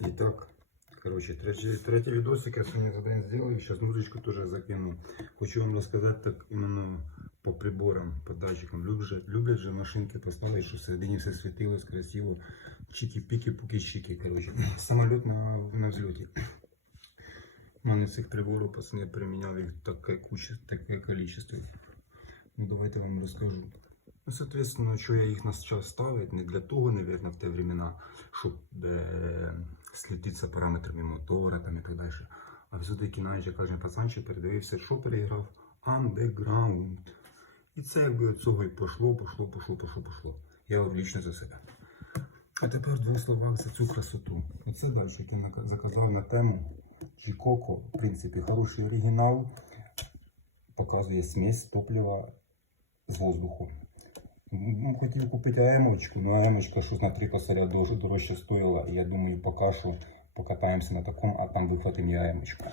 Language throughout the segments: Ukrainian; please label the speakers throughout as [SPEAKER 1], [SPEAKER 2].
[SPEAKER 1] І так, коротше, третій, третій відосик я сьогодні за день зробив, зараз музичку теж закину. Хочу вам розказати так іменно по приборам, по датчикам. Люблять, люблять же машинки поставити, що всередині все світилось красиво. Чики-піки, пуки-чики, коротше. Самоліт на, на взльоті. У мене цих приборів пацани приміняв їх таке куча, таке количество. Ну давайте вам розкажу. Ну, соответственно, що я їх на час ставить, не для того, наверное, в те времена, щоб е, слідитися параметрами мотора там, і так далі. А навіть як кожен пацанчик передивився, що переіграв Underground. І це якби від цього і пошло, пошло, пошло, пошло, пошло. Я лично за себе. А тепер в двох словах за цю красоту. Оце далі, як я заказав на тему Жікоко, в принципі, хороший оригінал. Показує смесь топлива з воздуху. Ну, хотів купити АМочку, але АМочка щось на 3 косаря дуже дорожче стоїла. Я думаю, поки покатаємося на такому, а там вихватимо і АМочку.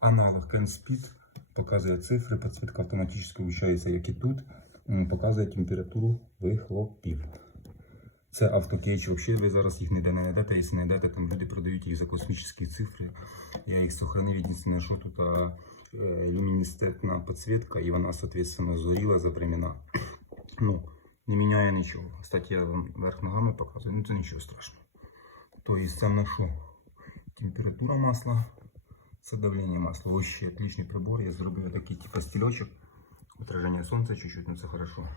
[SPEAKER 1] Аналог CanSpeed показує цифри, підсвітка автоматично вищається, як і тут. Показує температуру вихлопів. Це автокейч. Взагалі ви зараз їх ніде не знайдете. Якщо знайдете, там люди продають їх за космічні цифри. Я їх сохранив. Єдине, що тут е, люмінесцентна підсвітка, і вона, соответственно, зоріла за времена. Ну, не міняє нічого. Кстати, я вам верх ногами показую, ну це нічого страшного. Тобто це на що? Температура масла, це давлення масла. Ось ще отличний прибор. Я зробив такий типу стільочок. Отраження сонця чуть-чуть, ну це хорошо.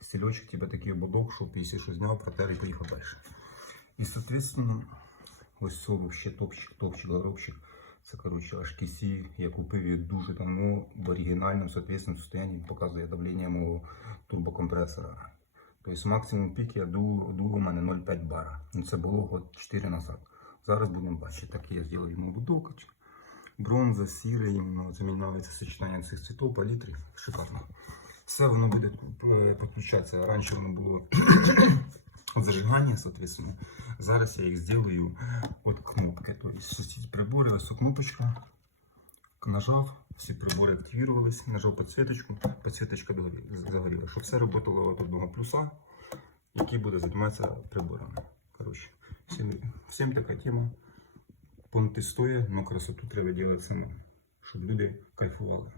[SPEAKER 1] Стільочок, типу такий ободок, щоб якщо що зняв, протер і поїхав далі. І, соответственно, ось це вообще топчик, топчик, горобчик. Це, коротше, HTC. Я купив її дуже давно в оригінальному, соответственно, состоянні показує давлення мого турбокомпресора. Тобто максимум пік я дув, у мене 0,5 бара. Ну, це було год 4 назад. Зараз будемо бачити. Так я зроблю йому будок. Бронза, сірий, це мені сочетання цих цвітів, палітри. Шикарно. Все воно буде е, підключатися. Раніше воно було зажигання, соответственно. Зараз я їх зроблю от кнопки. Тобто ці прибори, ось ця кнопочка. Нажав, всі прибори активувались, нажав підсвіточку, підсвіточка загоріла. Щоб все працювало от одного плюса, який буде займатися приборами. Коротше, всім, всім така тема. Понти стоїть, але красоту треба робити самому, щоб люди кайфували.